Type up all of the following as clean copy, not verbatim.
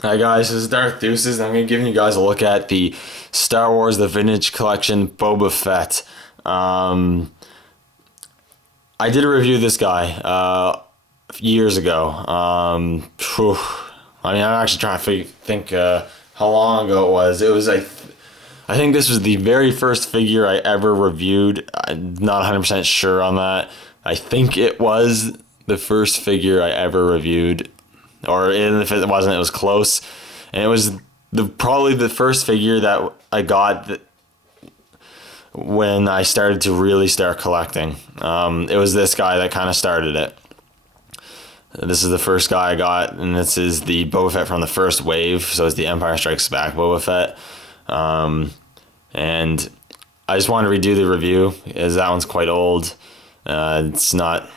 Hi guys, this is Darth Deuces, and I'm going to give you guys a look at the Star Wars The Vintage Collection Boba Fett. I did a review of this guy years ago. I mean, I'm actually trying to think how long ago it was. It was I think this was the very first figure I ever reviewed. I'm not 100% sure on that. I think it was the first figure I ever reviewed, or even if it wasn't, it was close. And it was probably the first figure that I got when I started to really start collecting. It was this guy that kind of started it. This is the first guy I got, and this is the Boba Fett from the first wave. So it's the Empire Strikes Back Boba Fett. And I just wanted to redo the review, as that one's quite old. It's not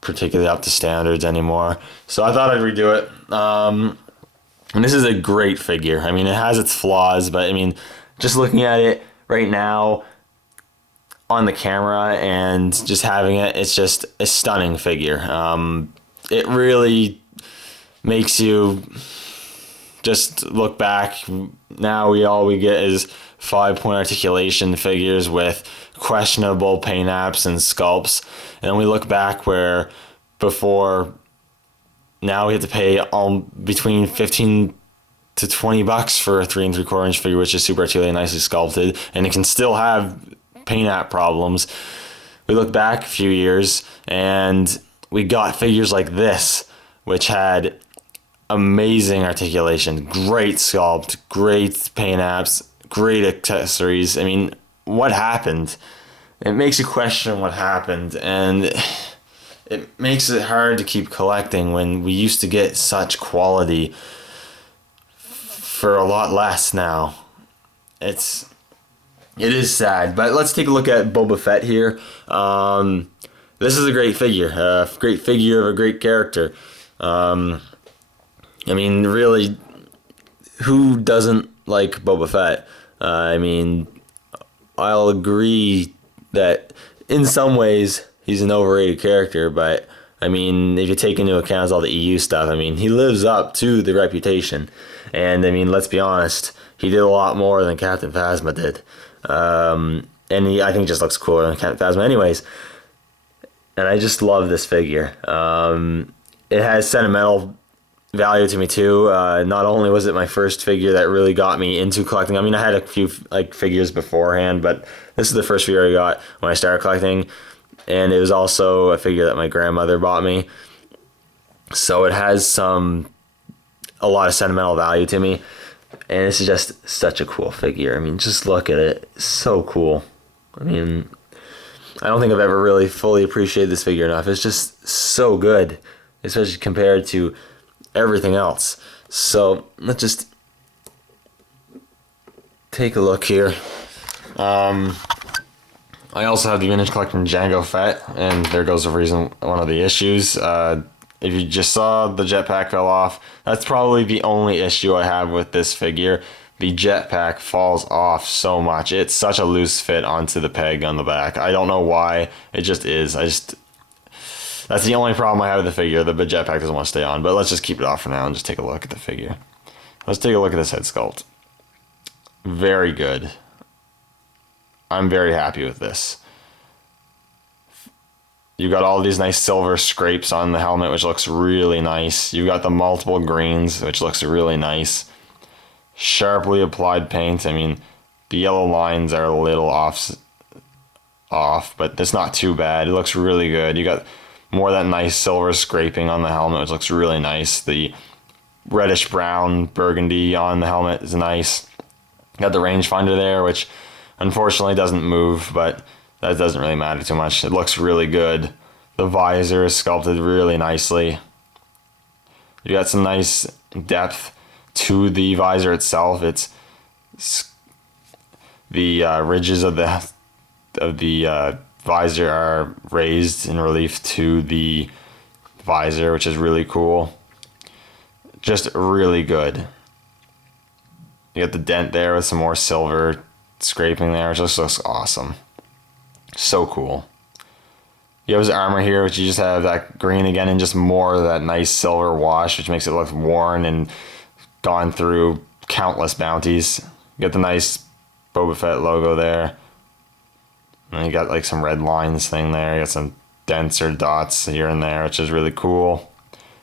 particularly up to standards anymore. So I thought I'd redo it. And this is a great figure. I mean, it has its flaws, but I mean, just looking at it right now on the camera and just having it, it's just a stunning figure. It really makes you just look back. Now all we get is 5-point articulation figures with questionable paint apps and sculpts, and then we look back where before, now we have to pay between 15 to $20 for a 3 3/4 inch figure, which is super articulated, nicely sculpted, and it can still have paint app problems. We look back a few years and we got figures like this, which had amazing articulation, great sculpt, great paint apps, great accessories. I mean, what happened? It makes you question what happened, and it makes it hard to keep collecting when we used to get such quality for a lot less now. It is sad, but let's take a look at Boba Fett here. This is a great figure of a great character. I mean, really, who doesn't like Boba Fett? I mean, I'll agree that in some ways he's an overrated character, but I mean, if you take into account all the EU stuff, I mean, he lives up to the reputation. And I mean, let's be honest, he did a lot more than Captain Phasma did. And I think he just looks cooler than Captain Phasma anyways. And I just love this figure. It has sentimental value to me too. Not only was it my first figure that really got me into collecting. I mean, I had a few figures beforehand, but this is the first figure I got when I started collecting, and it was also a figure that my grandmother bought me. So it has a lot of sentimental value to me, and this is just such a cool figure. I mean, just look at it. It's so cool. I mean, I don't think I've ever really fully appreciated this figure enough. It's just so good, especially compared to everything else. So let's just take a look here. I also have the vintage collection Jango Fett, and there goes one of the issues. If you just saw the jetpack fell off, that's probably the only issue I have with this figure. The jetpack falls off so much. It's such a loose fit onto the peg on the back. I don't know why. It just is. That's the only problem I have with the figure. The jetpack doesn't want to stay on. But let's just keep it off for now and just take a look at the figure. Let's take a look at this head sculpt. Very good. I'm very happy with this. You got all these nice silver scrapes on the helmet, which looks really nice. You got the multiple greens, which looks really nice. Sharply applied paint. I mean, the yellow lines are a little off, but it's not too bad. It looks really good. You got more of that nice silver scraping on the helmet, which looks really nice. The reddish brown burgundy on the helmet is nice. You got the rangefinder there, which unfortunately doesn't move, but that doesn't really matter too much. It looks really good. The visor is sculpted really nicely. You got some nice depth to the visor itself. It's the ridges of the visor are raised in relief to the visor, which is really cool. Just really good. You got the dent there with some more silver scraping there, which just looks awesome. So cool. You have his armor here, which you just have that green again and just more of that nice silver wash, which makes it look worn and gone through countless bounties. You got the nice Boba Fett logo there. And you got like some red lines thing there. You got some denser dots here and there, which is really cool.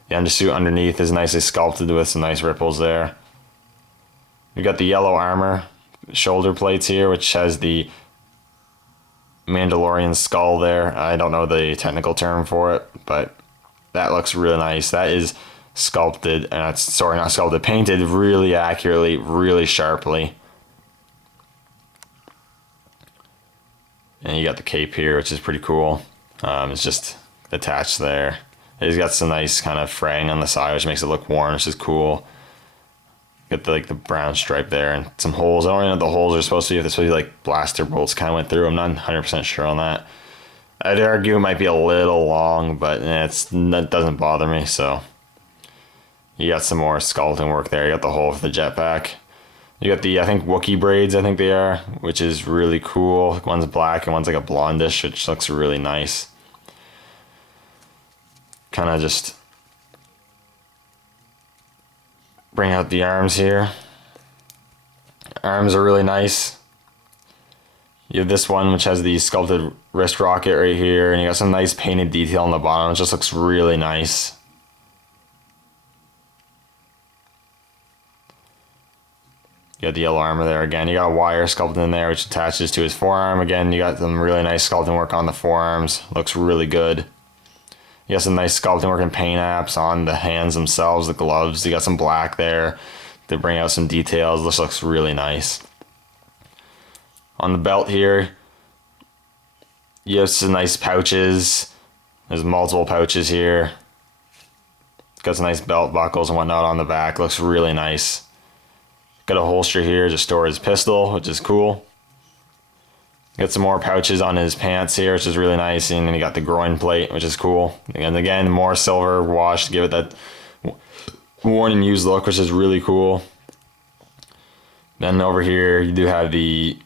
The undersuit underneath is nicely sculpted with some nice ripples there. You got the yellow armor shoulder plates here, which has the Mandalorian skull there. I don't know the technical term for it, but that looks really nice. That is sculpted, and sorry, not sculpted, painted really accurately, really sharply. And you got the cape here, which is pretty cool. It's just attached there. It's got some nice kind of fraying on the side, which makes it look worn, which is cool. Got the brown stripe there and some holes. I don't really know what the holes are supposed to be. If they're supposed to be like blaster bolts kind of went through. I'm not 100% sure on that. I'd argue it might be a little long, but that doesn't bother me. So you got some more sculpting work there. You got the hole for the jetpack. You got the, I think, Wookiee braids, I think they are, which is really cool. One's black and one's like a blondish, which looks really nice. Kind of just bring out the arms here. Arms are really nice. You have this one, which has the sculpted wrist rocket right here, and you got some nice painted detail on the bottom. It just looks really nice. You got the yellow armor there again. You got a wire sculpted in there, which attaches to his forearm. Again, you got some really nice sculpting work on the forearms. Looks really good. You got some nice sculpting work and paint apps on the hands themselves, the gloves. You got some black there to bring out some details. This looks really nice. On the belt here, you have some nice pouches. There's multiple pouches here. Got some nice belt buckles and whatnot on the back. Looks really nice. Got a holster here to store his pistol, which is cool. Got some more pouches on his pants here, which is really nice. And then you got the groin plate, which is cool. And again, more silver wash to give it that worn and used look, which is really cool. Then over here, you do have the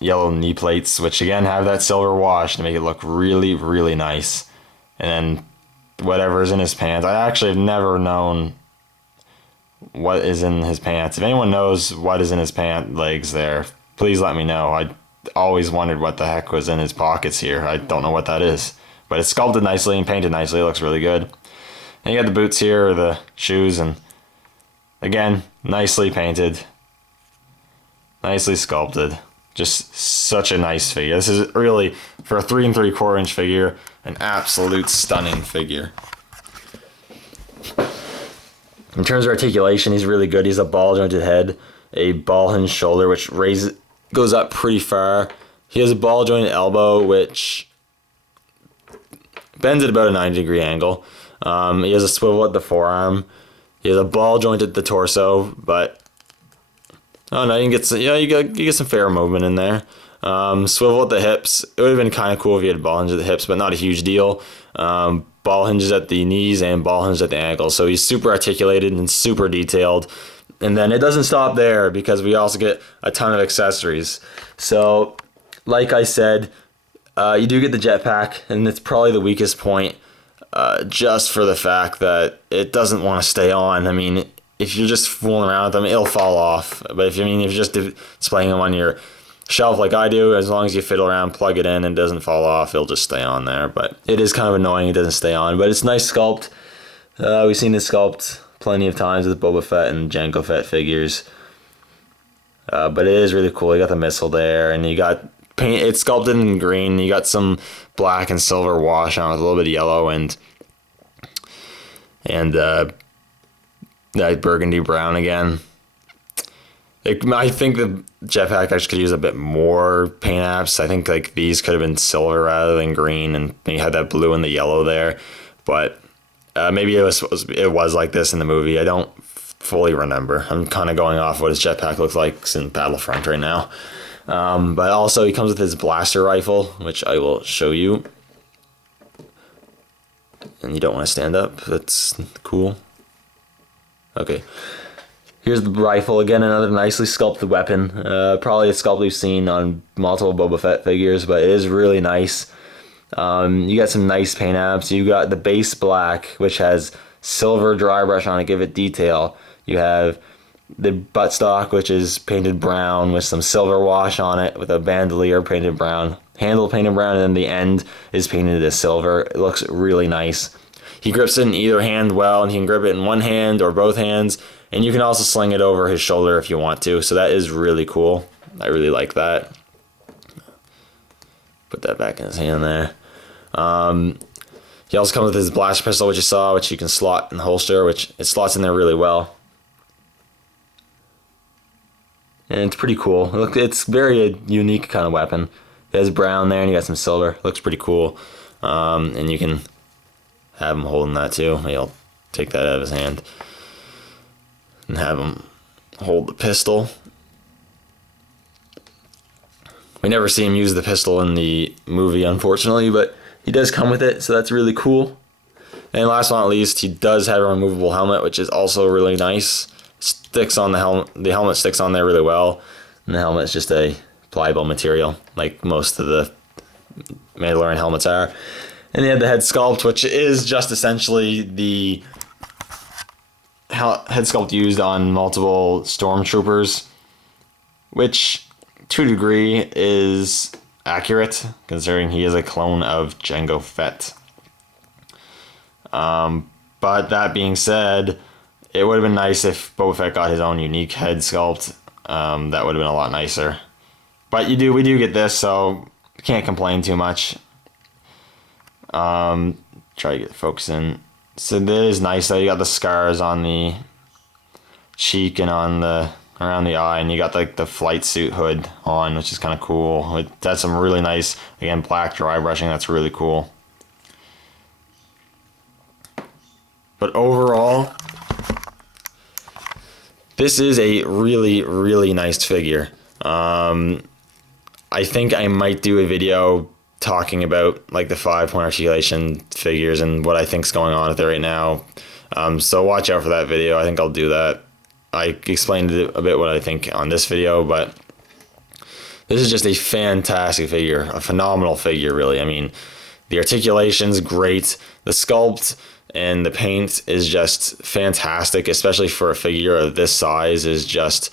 yellow knee plates, which again have that silver wash to make it look really, really nice. And then whatever is in his pants. I actually have never known what is in his pants. If anyone knows what is in his pant legs there, please let me know. I always wondered what the heck was in his pockets here. I don't know what that is, but it's sculpted nicely and painted nicely. It looks really good. And you got the boots here, or the shoes, and again, nicely painted, nicely sculpted. Just such a nice figure. This is really, for a 3 3/4 inch figure, an absolute stunning figure. In terms of articulation, he's really good. He's a ball jointed head, a ball hinge shoulder, which goes up pretty far. He has a ball jointed elbow, which bends at about a 90-degree angle. He has a swivel at the forearm. He has a ball joint at the torso, but oh no, you can get some, you get some fair movement in there. Swivel at the hips. It would have been kind of cool if he had ball hinge at the hips, but not a huge deal. Ball hinges at the knees and ball hinges at the ankles. So he's super articulated and super detailed. And then it doesn't stop there, because we also get a ton of accessories. So, like I said, you do get the jetpack, and it's probably the weakest point, just for the fact that it doesn't want to stay on. I mean, if you're just fooling around with them, it'll fall off. But if you're just displaying them on your shelf like I do, as long as you fiddle around, plug it in, and it doesn't fall off, it'll just stay on there. But it is kind of annoying it doesn't stay on, but it's nice sculpt. We've seen this sculpt plenty of times with Boba Fett and Jango Fett figures. But it is really cool. You got the missile there, and you got paint. It's sculpted in green. You got some black and silver wash on it with a little bit of yellow and that burgundy brown again. I think the jetpack actually could use a bit more paint apps. I think like these could have been silver rather than green, and you had that blue and the yellow there. But maybe it was like this in the movie. I don't fully remember. I'm kind of going off what his jetpack looks like in Battlefront right now. But also he comes with his blaster rifle, which I will show you. And you don't want to stand up. That's cool. Okay. Here's the rifle again, another nicely sculpted weapon. Probably a sculpt we've seen on multiple Boba Fett figures, but it is really nice. You got some nice paint apps. You got the base black, which has silver dry brush on it, give it detail. You have the buttstock, which is painted brown with some silver wash on it, with a bandolier painted brown, handle painted brown, and then the end is painted as silver. It looks really nice. He grips it in either hand well, and he can grip it in one hand or both hands, and you can also sling it over his shoulder if you want to, so that is really cool. I really like that. Put that back in his hand there. He also comes with his blast pistol, which you saw, which you can slot in the holster, which it slots in there really well. And it's pretty cool. Look, it's very unique kind of weapon. It has brown there, and you got some silver. Looks pretty cool. And you can have him holding that too. Maybe I'll take that out of his hand and have him hold the pistol. We never see him use the pistol in the movie, unfortunately, but he does come with it, so that's really cool. And last but not least, he does have a removable helmet, which is also really nice. Sticks on the helmet. The helmet sticks on there really well, and the helmet is just a pliable material, like most of the Mandalorian helmets are. And they had the head sculpt, which is just essentially the head sculpt used on multiple stormtroopers, which to a degree is accurate, considering he is a clone of Jango Fett. But that being said, it would have been nice if Boba Fett got his own unique head sculpt. That would have been a lot nicer. But we do get this, so can't complain too much. Try to get the focus in. So that is nice though. You got the scars on the cheek and on the around the eye, and you got like the flight suit hood on, which is kind of cool. That's some really nice, again, black dry brushing. That's really cool. But overall, this is a really, really nice figure. I think I might do a video talking about like the 5-point articulation figures and what I think's going on with it right now. So watch out for that video. I think I'll do that. I explained a bit what I think on this video, but this is just a fantastic figure, a phenomenal figure, really. I mean, the articulation's great. The sculpt and the paint is just fantastic, especially for a figure of this size, is just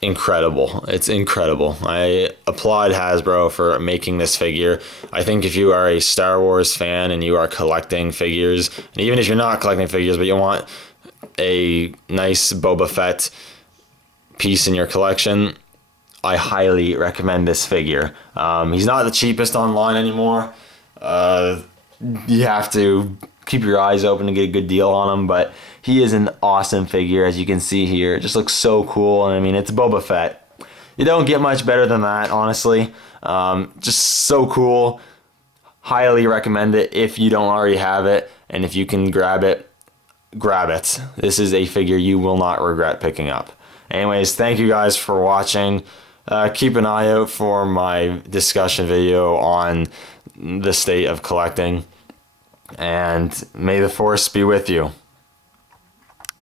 incredible. It's incredible. I applaud Hasbro for making this figure. I think if you are a Star Wars fan and you are collecting figures, and even if you're not collecting figures, but you want a nice Boba Fett piece in your collection, I highly recommend this figure. He's not the cheapest online anymore. You have to keep your eyes open to get a good deal on him, but he is an awesome figure, as you can see here. It just looks so cool, and I mean, it's Boba Fett. You don't get much better than that, honestly. Just so cool. Highly recommend it if you don't already have it, and if you can grab it, grab it. This is a figure you will not regret picking up. Anyways, thank you guys for watching. Keep an eye out for my discussion video on the state of collecting, and may the Force be with you.